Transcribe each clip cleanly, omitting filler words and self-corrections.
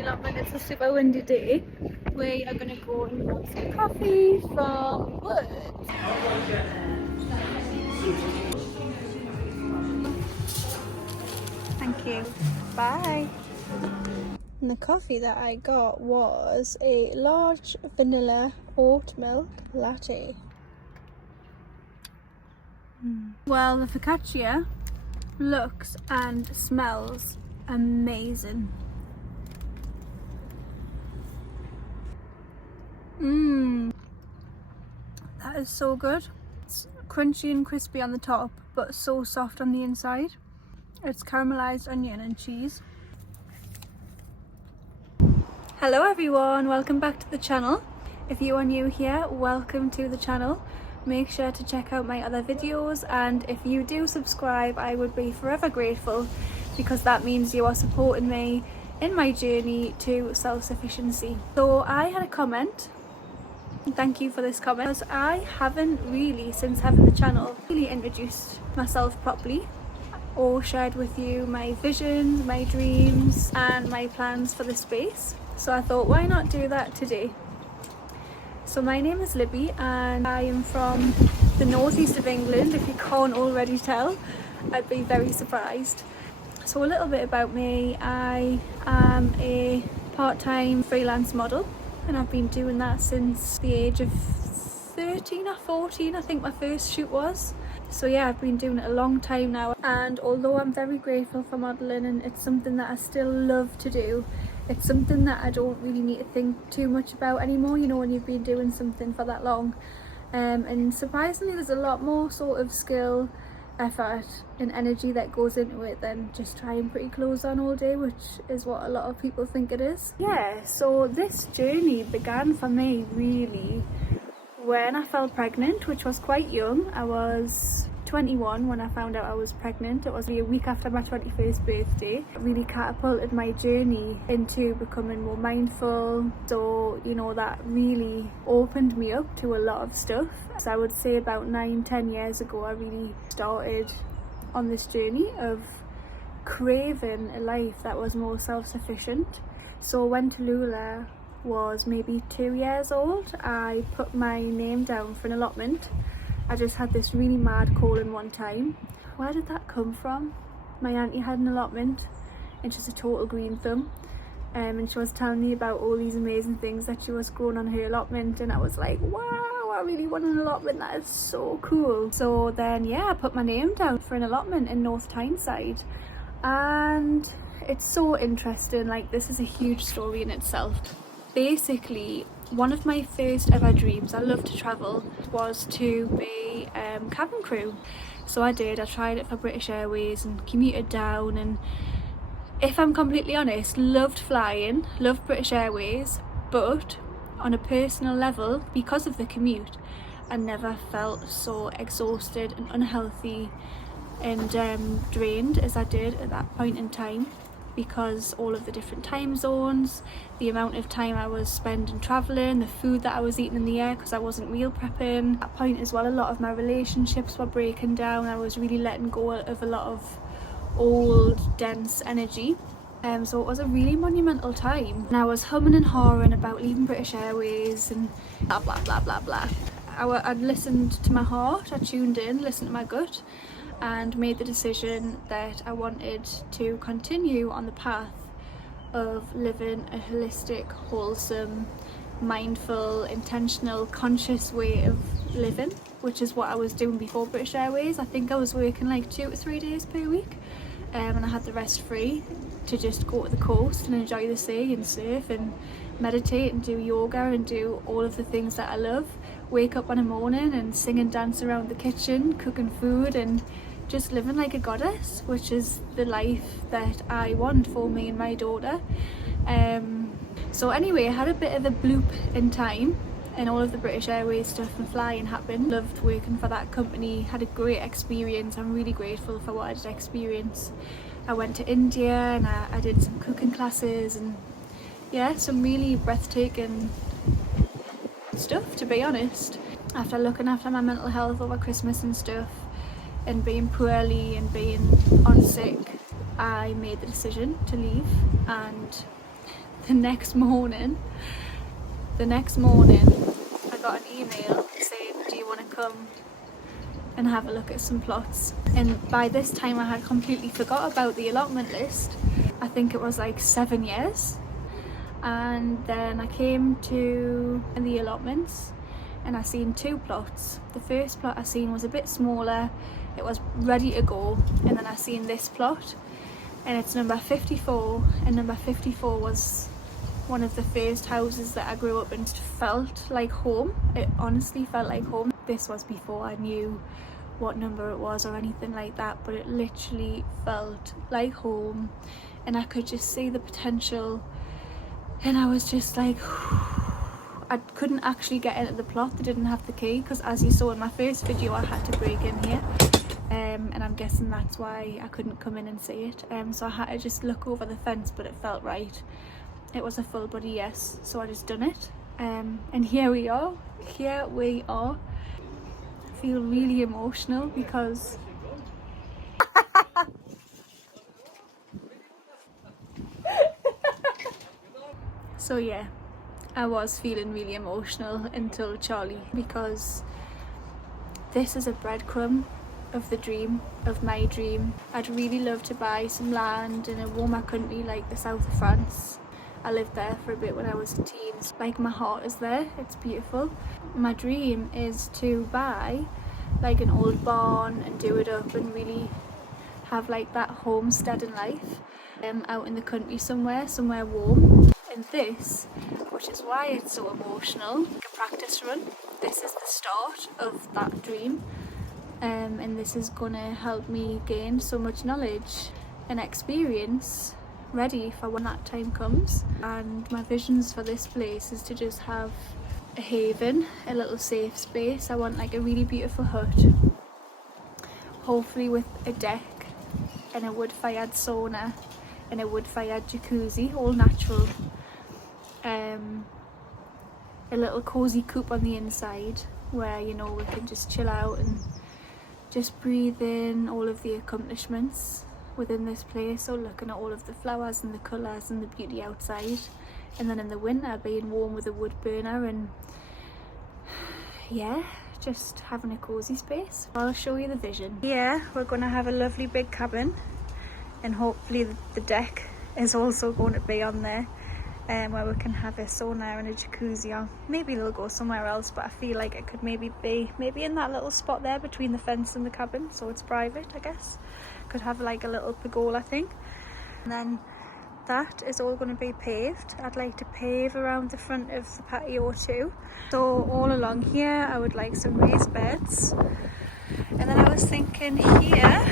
Allotment. It's a super windy day. We are going to go and grab some coffee from Wood. Thank you. Bye. And the coffee that I got was a large vanilla oat milk latte. Well, the focaccia looks and smells amazing. That is so good. It's crunchy and crispy on the top, but so soft on the inside. It's caramelized onion and cheese. Hello everyone, welcome back to the channel. If you are new here, welcome to the channel. Make sure to check out my other videos, and if you do subscribe, I would be forever grateful, because that means you are supporting me in my journey to self-sufficiency. So I had a comment. Thank you for this comment, because I haven't really, since having the channel, really introduced myself properly or shared with you my visions, my dreams and my plans for the space. So I thought, why not do that today? So my name is Libby and I am from the northeast of England. If you can't already tell, I'd be very surprised. So a little bit about me. I am a part-time freelance model, and I've been doing that since the age of 13 or 14, I think my first shoot was. So yeah, I've been doing it a long time now, and although I'm very grateful for modelling and it's something that I still love to do, it's something that I don't really need to think too much about anymore, you know, when you've been doing something for that long. And surprisingly, there's a lot more sort of skill, effort and energy that goes into it than just trying pretty clothes on all day, which is what a lot of people think it is. Yeah, so this journey began for me really when I fell pregnant, which was quite young. I was 21 when I found out I was pregnant. It was a week after my 21st birthday. It really catapulted my journey into becoming more mindful. So, you know, that really opened me up to a lot of stuff. So I would say about 9-10 years ago, I really started on this journey of craving a life that was more self-sufficient. So when Tallulah was maybe 2 years old, I put my name down for an allotment. I just had this really mad calling one time. Where did that come from? My auntie had an allotment and she's a total green thumb, and she was telling me about all these amazing things that she was growing on her allotment, and I was like, wow, I really want an allotment, that is so cool. So then yeah, I put my name down for an allotment in North Tyneside, and it's so interesting. Like, this is a huge story in itself. Basically, one of my first ever dreams, I love to travel, was to be cabin crew. So I tried it for British Airways and commuted down, and if I'm completely honest, loved flying, loved British Airways, but on a personal level, because of the commute, I never felt so exhausted and unhealthy and drained as I did at that point in time, because all of the different time zones, the amount of time I was spending travelling, the food that I was eating in the air because I wasn't meal prepping. At that point as well, a lot of my relationships were breaking down. I was really letting go of a lot of old, dense energy. So it was a really monumental time. And I was humming and hawing about leaving British Airways and blah, blah, blah, blah, blah. I'd listened to my heart, I tuned in, listened to my gut, and made the decision that I wanted to continue on the path of living a holistic, wholesome, mindful, intentional, conscious way of living, which is what I was doing before British Airways. I think I was working like 2 to 3 days per week, and I had the rest free to just go to the coast and enjoy the sea and surf and meditate and do yoga and do all of the things that I love. Wake up in the morning and sing and dance around the kitchen, cooking food and just living like a goddess, which is the life that I want for me and my daughter. So anyway, I had a bit of a bloop in time, and all of the British Airways stuff and flying happened. Loved working for that company, had a great experience. I'm really grateful for what I did experience. I went to India and I did some cooking classes, and yeah, some really breathtaking stuff, to be honest. After looking after my mental health over Christmas and stuff, and being poorly and being on sick, I made the decision to leave, and the next morning I got an email saying, do you want to come and have a look at some plots? And by this time I had completely forgot about the allotment list. I think it was like 7 years. And then I came to the allotments and I seen 2 plots. The first plot I seen was a bit smaller, it was ready to go, and then I seen this plot and it's number 54, and number 54 was one of the first houses that I grew up in. It felt like home. It honestly felt like home. This was before I knew what number it was or anything like that, but it literally felt like home and I could just see the potential. And I was just like, I couldn't actually get into the plot. They didn't have the key, because as you saw in my first video I had to break in here, and I'm guessing that's why I couldn't come in and see it. So I had to just look over the fence, but it felt right. It was a full body yes, so I just done it. And here we are. I feel really emotional because so yeah, I was feeling really emotional until Charlie, because this is a breadcrumb of the dream, of my dream. I'd really love to buy some land in a warmer country like the south of France. I lived there for a bit when I was a teen. Like, my heart is there, it's beautiful. My dream is to buy like an old barn and do it up and really have like that homesteading life out in the country somewhere warm. And this, which is why it's so emotional, like a practice run, this is the start of that dream, and this is gonna help me gain so much knowledge and experience ready for when that time comes. And my visions for this place is to just have a haven, a little safe space. I want like a really beautiful hut, hopefully with a deck and a wood-fired sauna and a wood-fired jacuzzi, all natural. A little cozy coop on the inside where, you know, we can just chill out and just breathe in all of the accomplishments within this place. So looking at all of the flowers and the colours and the beauty outside, and then in the winter being warm with a wood burner, and yeah, just having a cozy space. I'll show you the vision. Yeah, we're gonna have a lovely big cabin, and hopefully the deck is also going to be on there, where we can have a sauna and a jacuzzi on. Maybe they'll go somewhere else, but I feel like it could maybe be in that little spot there between the fence and the cabin, so it's private, I guess. Could have like a little pergola thing. And then that is all going to be paved. I'd like to pave around the front of the patio too. So all along here I would like some raised beds. And then I was thinking here,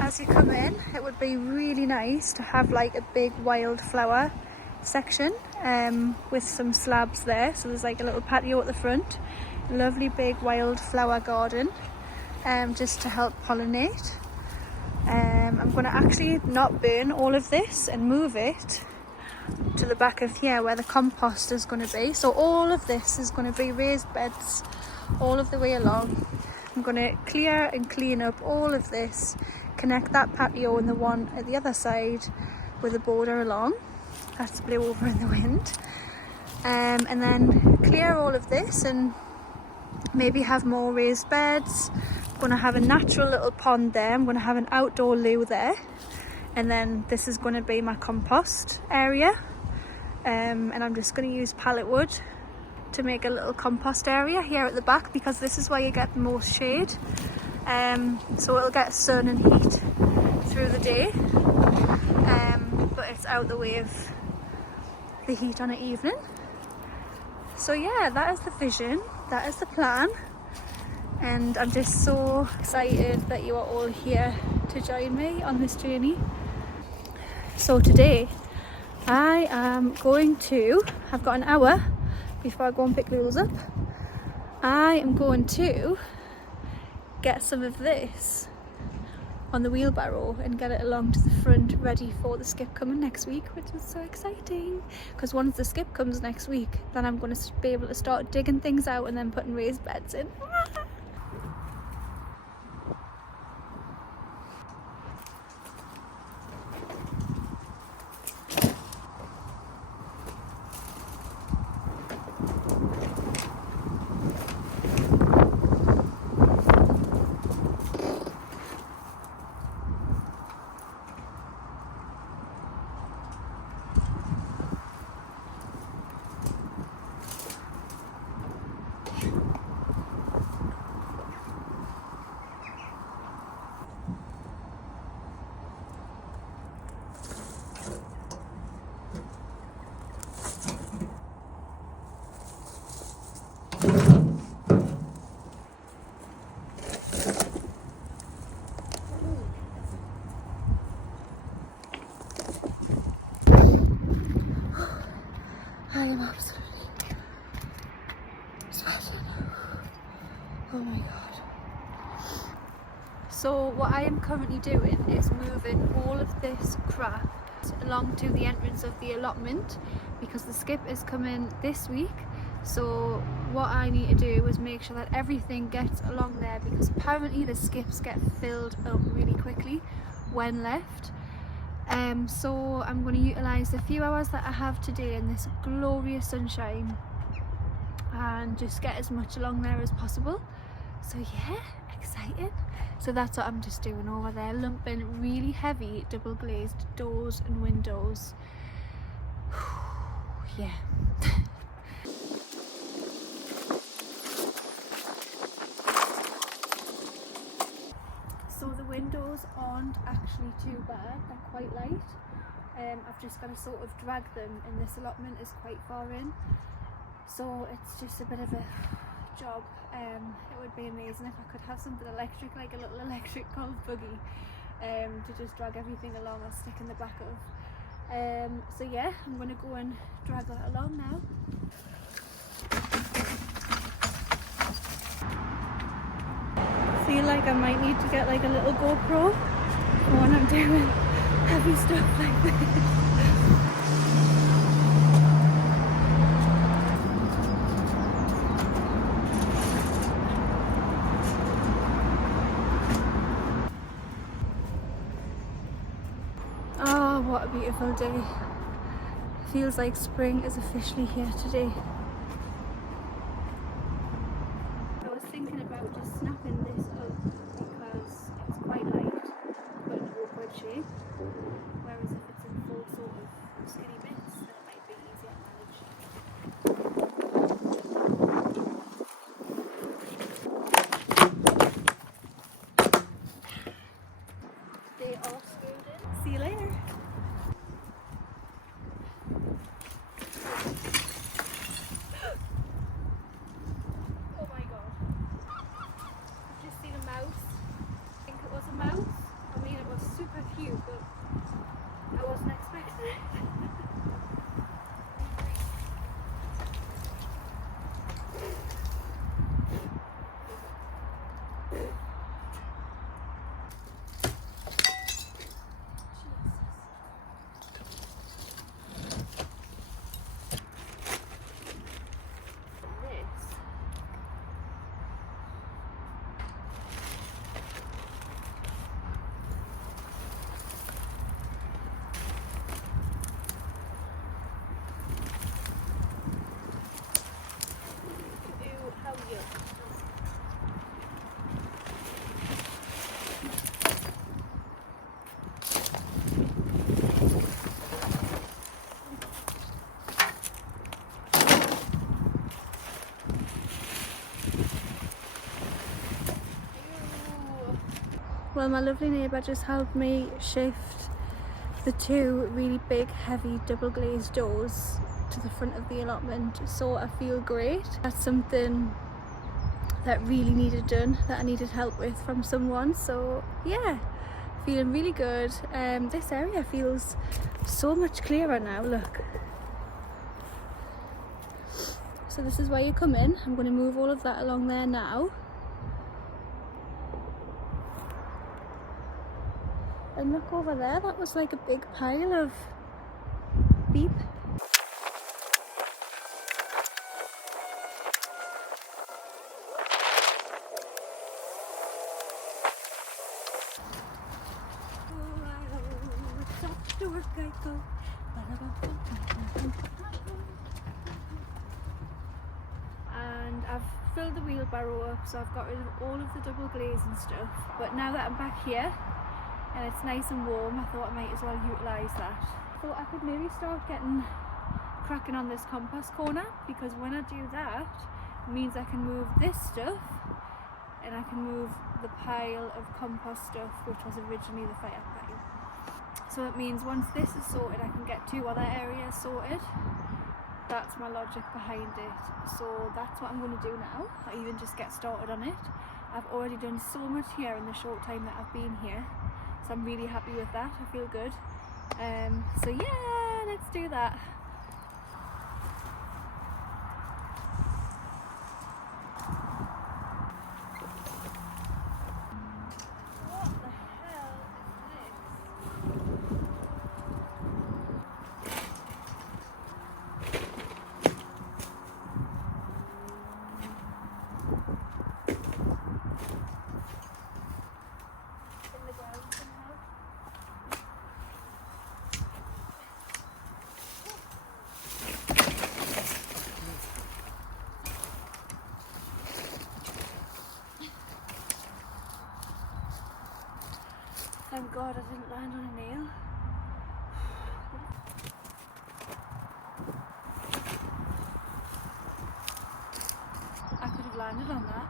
as you come in, it would be really nice to have like a big wildflower section with some slabs there. So there's like a little patio at the front, lovely big wildflower garden, just to help pollinate. I'm going to actually not burn all of this and move it to the back of here where the compost is going to be. So all of this is going to be raised beds all of the way along. I'm going to clear and clean up all of this, connect that patio and the one at the other side with a border along. That's blew over in the wind. And then clear all of this and maybe have more raised beds. I'm going to have a natural little pond there. I'm going to have an outdoor loo there. And then this is going to be my compost area. And I'm just going to use pallet wood to make a little compost area here at the back, because this is where you get the most shade. So it'll get sun and heat through the day. But it's out the way of the heat on an evening. So yeah, that is the vision, that is the plan, and I'm just so excited that you are all here to join me on this journey. So today I am going to, I've got an hour before I go and pick Lulu's up. I am going to get some of this on the wheelbarrow and get it along to the front, ready for the skip coming next week, which is so exciting. Because once the skip comes next week, then I'm going to be able to start digging things out and then putting raised beds in. So what I am currently doing is moving all of this crap along to the entrance of the allotment because the skip is coming this week. So what I need to do is make sure that everything gets along there, because apparently the skips get filled up really quickly when left. So I'm going to utilise the few hours that I have today in this glorious sunshine and just get as much along there as possible. So yeah, exciting. So that's what I'm just doing over there, lumping really heavy double glazed doors and windows. Yeah. So the windows aren't actually too bad, they're quite light. I've just got to sort of drag them, and this allotment is quite far in, so it's just a bit of a job. It would be amazing if I could have something electric, like a little electric golf buggy, to just drag everything along or stick in the back of. So yeah, I'm going to go and drag that along now. Feel like I might need to get like a little GoPro when I'm doing heavy stuff like this. Oh, what a beautiful day. Feels like spring is officially here today. I was thinking about just snapping this up because it's quite light but an awkward shape, whereas if it's in full sort of skinny bits then it might be easier to manage. They are screwed in. See you later. Oh my god. I've just seen a mouse. I think it was a mouse. I mean, it was super cute, but I wasn't expecting it. Well, my lovely neighbour just helped me shift the two really big, heavy, double glazed doors to the front of the allotment, so I feel great. That's something that really needed done, that I needed help with from someone, so yeah, feeling really good. This area feels so much clearer now, look. So this is where you come in. I'm going to move all of that along there now. And look over there, that was like a big pile of beep. To work I go. And I've filled the wheelbarrow up, so I've got rid of all of the double glaze and stuff. But now that I'm back here and it's nice and warm, I thought I might as well utilise that. I thought I could maybe start getting cracking on this compost corner, because when I do that, it means I can move this stuff and I can move the pile of compost stuff which was originally the fire pile. So it means once this is sorted, I can get two other areas sorted. That's my logic behind it. So that's what I'm going to do now, or even just get started on it. I've already done so much here in the short time that I've been here, so I'm really happy with that. I feel good. So yeah, let's do that. God, I didn't land on a nail. I could have landed on that.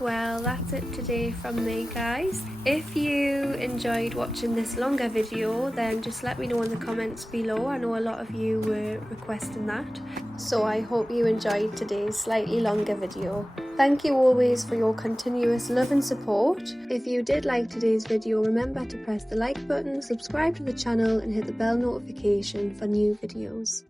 Well, that's it today from me, guys. If you enjoyed watching this longer video, then just let me know in the comments below. I know a lot of you were requesting that, so I hope you enjoyed today's slightly longer video. Thank you always for your continuous love and support. If you did like today's video, remember to press the like button, subscribe to the channel and hit the bell notification for new videos.